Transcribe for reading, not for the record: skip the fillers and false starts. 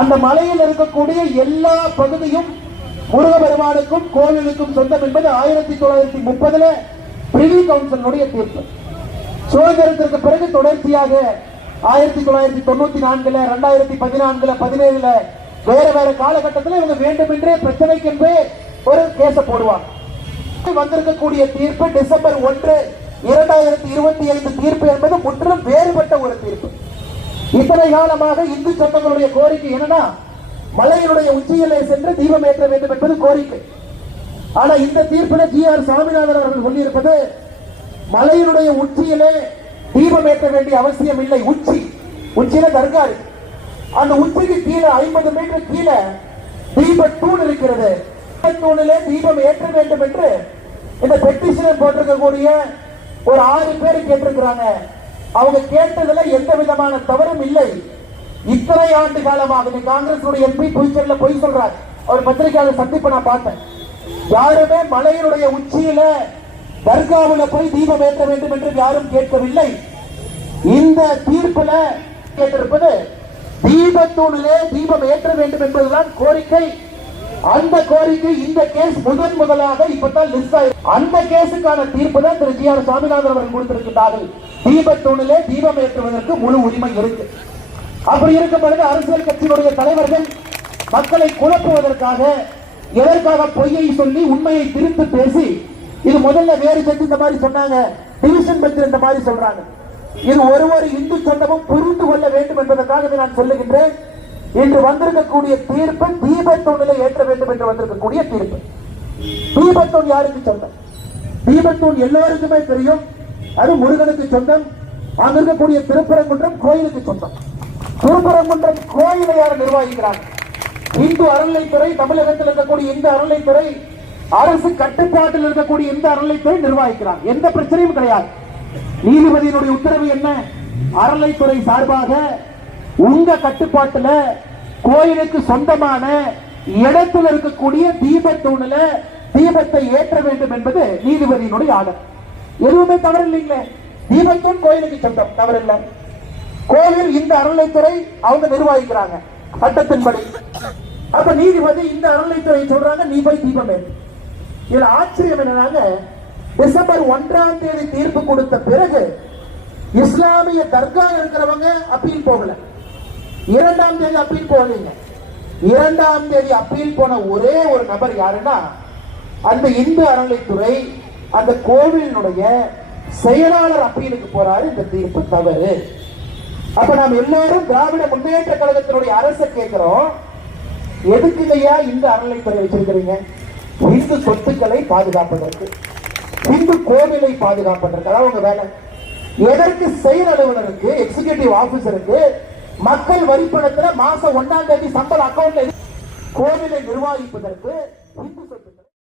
அந்த மலையில் இருக்கக்கூடிய எல்லா பகுதியும் முருகபெருமானுக்கும் கோவிலுக்கும் சொந்தம் என்பது 1930 பிரிவி கவுன்சிலுடைய தீர்ப்பு. சுதந்திரத்திற்கு பிறகு தொடர்ச்சியாக 1994 2014 17 வேற வேற காலகட்டத்தில் இவங்க வேண்டுமென்றே பிரச்சனைக்கு ஒரு கேச போடுவாங்க. வந்திருக்கக்கூடிய தீர்ப்பு டிசம்பர் 1 2025 தீர்ப்பு என்பது முற்றிலும் வேறுபட்ட ஒரு தீர்ப்பு. இத்தனை காலமாக இந்து சொந்தங்களுடைய கோரிக்கை என்னன்னா, மலையினுடைய உச்சியிலே சென்று தீபம் ஏற்ற வேண்டும் என்பது கோரிக்கை. ஆனா இந்த தீர்ப்பில் ஜி.ஆர். சாமிநாதன் அவர்கள் சொல்லியிருப்பது, மலையினுடைய உச்சியிலே தீபம் ஏற்ற வேண்டிய அவசியம் இல்லை. உச்சியில தர்கா இருக்கு. அந்த உச்சிக்கு கீழே 50 மீட்டர் கீழே தீப தூண் இருக்கிறது. தூணிலே தீபம் ஏற்ற வேண்டும் என்று இந்த பெட்டிஷன் போட்டிருக்கக்கூடிய ஒரு 6 பேர் கேட்டிருக்கிறாங்க. அவங்க கேட்டதுல எந்த விதமான தவறும் இல்லை. இத்தனை ஆண்டு காலமாக காங்கிரஸ் எம்பி ட்விட்டர்ல போய் சொல்றாரு. அவர் பத்திரிகையாளர் சந்திப்பை நான் பார்த்தேன். யாருமே மலையினுடைய உச்சியில தர்காவில் போய் தீபம் ஏற்ற வேண்டும் என்று யாரும் கேட்கவில்லை. இந்த தீர்ப்புல கேட்டிருப்பது தீபத்தூணிலே தீபம் ஏற்ற வேண்டும் என்பதுதான் கோரிக்கை. அந்த கோரிக்கை இந்த கேஸ் முதலாக இப்பதான் லிஸ்ட் ஆயிருக்கு. அந்த கேஸுக்கான தீர்ப்பு தான் திரு ஜி.ஆர். சாமிநாதன் அவர்கள் கொடுத்திருக்கிறார்கள். தீபத்தூணிலே தீபம் ஏற்றுவதற்கு முழு உரிமை இருக்கு. அப்படி இருக்கும் பொழுது அரசியல் கட்சியினுடைய தலைவர்கள் மக்களை குழப்புவதற்காக எதற்காக பொய்யை சொல்லி உண்மையை திரித்து பேசி, இது முதல்ல வேறு கட்சி இந்த மாதிரி சொன்னாங்க, டிவிஷன் பெற்று இந்த மாதிரி சொல்றாங்க. இது ஒரு இந்து சொந்தமும் புரிந்து கொள்ள வேண்டும் என்பதற்காக நான் சொல்லுகின்றேன். இன்று வந்திருக்கக்கூடிய தீர்ப்பு தீபத்தூணிலே ஏற்ற வேண்டும் என்று வந்திருக்கக்கூடிய தீர்ப்பு. தீபத்தூண் யாருக்கு சொந்தம்? தீபத்தூண் எல்லோருக்குமே தெரியும். அது முருகனுக்கு சொந்தம். அங்க இருக்கக்கூடிய திருப்பரங்குன்றம் கோயிலுக்கு சொந்தம். திருப்பரங்குன்றம் கோயிலை யார் நிர்வகிக்கிறாங்க? இந்து அறநிலைத்துறை. தமிழகத்தில் இருக்கக்கூடிய இந்த அறநிலைத்துறை, அரசு கட்டுப்பாட்டில் இருக்கக்கூடிய இந்த அறநிலைத்துறை நிர்வகிக்கிறாங்க. எந்த பிரச்சனையும் கிடையாது. நீதிபதியினுடைய உத்தரவு என்ன? அறநிலைத்துறை சார்பாக உங்க கட்டுப்பாட்டுல கோயிலுக்கு சொந்தமான இடத்தில் இருக்கக்கூடிய தீபத்தூணில தீபத்தை ஏற்ற வேண்டும் என்பது நீதிபதியினுடைய ஆர்டர். எதுவுமே தவறு இல்லைங்களே. தீபத்தூண் கோயிலுக்கு சொந்தம், தவறு இல்லை. கோவில் இந்த அறநிலைத்துறை அவங்க நிர்வகிக்கிறாங்க சட்டத்தின்படி. அப்ப நீதிபதி இந்த அறநிலைத்துறை சொல்றாங்க, நீ போய் தீபம் ஏற்று. இதுல ஆச்சரியம் என்னன்னாங்க, டிசம்பர் 1 தீர்ப்பு கொடுத்த பிறகு இஸ்லாமிய தர்கா இருக்கிறவங்க அப்பீல் போகல. 2 அப்பீல் போகலீங்க. 2 அப்பீல் போன ஒரே ஒரு நபர் யாருன்னா, அந்த இந்து அறநிலைத்துறை அந்த கோவிலினுடைய செயலாளர் அப்பீலுக்கு போறாரு. இந்த தீர்ப்பு தவறு. அப்ப நாம் எல்லாரும் திராவிட முன்னேற்ற கழகத்தினுடைய அரசை கேட்கிறோம், எதுக்குலையா இந்த அறநிலைத்துறை வச்சிருக்கிறீங்க? இந்து சொத்துக்களை பாதுகாப்பதற்கு, இந்து கோவிலை பாதுகாப்பதற்கு. அதாவது உங்க வேலை. எதற்கு செயல் அலுவலருக்கு, எக்ஸிகியூட்டிவ் ஆபீசருக்கு மக்கள் வரிப்பணத்துல மாசம் 1ஆம் தேதி சம்பளம் அக்கௌண்ட்ல கோவிலை நிர்வகிப்பதற்கு இந்து சொத்து